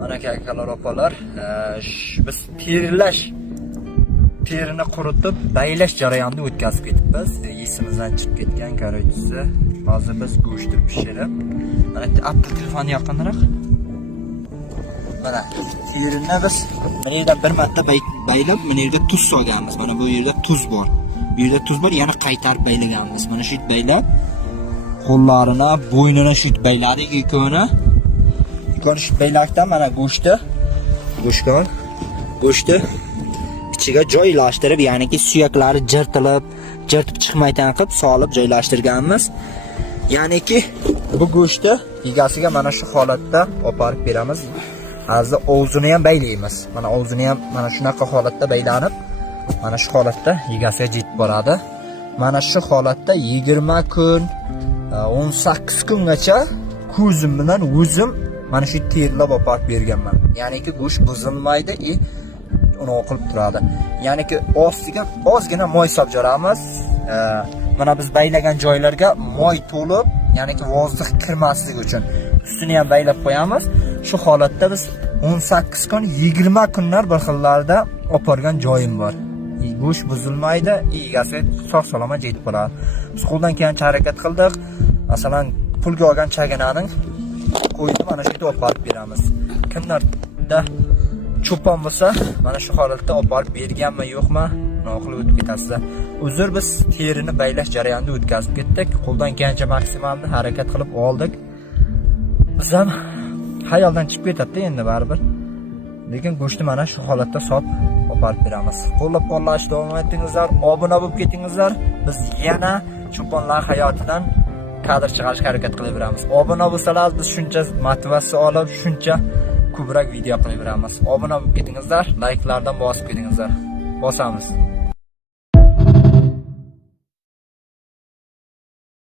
Mana akalar opalar, biz terini quritib, baylash jarayonida o'tkazib ketibmiz. Esimizdan chiqib ketgan karoychisi. Hozir biz go'shtni pishirib, mana Apple telefoni yaqinroq. Mana terini biz mana yerdan bir marta baylab, mana yerda tuz solganmiz. Mana bu yerda tuz bor. Bu yerda tuz bor, yana qaytarib baylaganmiz. Mana shu baylab, qo'llarini, bo'ynini shu bayladik ikkovini. Ikkovini shu baylakdan mana go'shtni ichiga joylashtirib, ya'niki suyaklari jirtib chiqmaydigan qilib solib joylashtirganmiz. Ya'niki bu go'shtni egasiga mana shu holatda olib borib beramiz. Hozir o'zini ham baylaymiz. Mana o'zini ham mana shunaqa holatda baylanib, mana shu holatda egasiga yetib boradi. Mana shu holatda 20 kun, 18 kungacha ko'zim bilan o'zim mana shu terlab olib borib berganman. Ya'niki go'sht buzilmaydi, uni o'qilib turadi. Ya'niki ostiga ozgina moy solib joramiz. Mana biz baylagan joylarga moy to'lib, ya'niki vozdix kirmasligi uchun ustini ham baylab qo'yamiz. Shu holatda biz 18 kun, 20 kunlar bir xillarda olib borgan joyim bor. Go'sht buzilmaydi, egasiga sog'-salomat yetib boradi. Biz qo'ldan kelgancha harakat qildik. Masalan, pulga olgan chagananing qo'yni mana shu yerda olib borib beramiz. Kimlarda cho'pon bo'lsa, mana shu holatda olib borib berganmi, yo'qmi, noqulib o'tib ketasizlar. Uzr, biz terini baylash jarayonida o'tkazib ketdik. Qo'ldan kelgancha maksimalni harakat qilib oldik. Biz ham xayoldan chiqib ketadi endi baribir. Lekin go'shtni mana shu holatda solib olib borib beramiz. Qo'llab-quvvatlashni davom etingizlar, obuna bo'lib ketingizlar. Biz yana cho'ponlar hayotidan kadr chiqarishga harakat qilaveramiz. Obuna bo'lsalar, biz shuncha motivatsiya olib, shuncha ko'proq video qilaveramiz. Obuna bo'lib ketingizlar, like'lardan bosib ketingizlar. Bosamiz.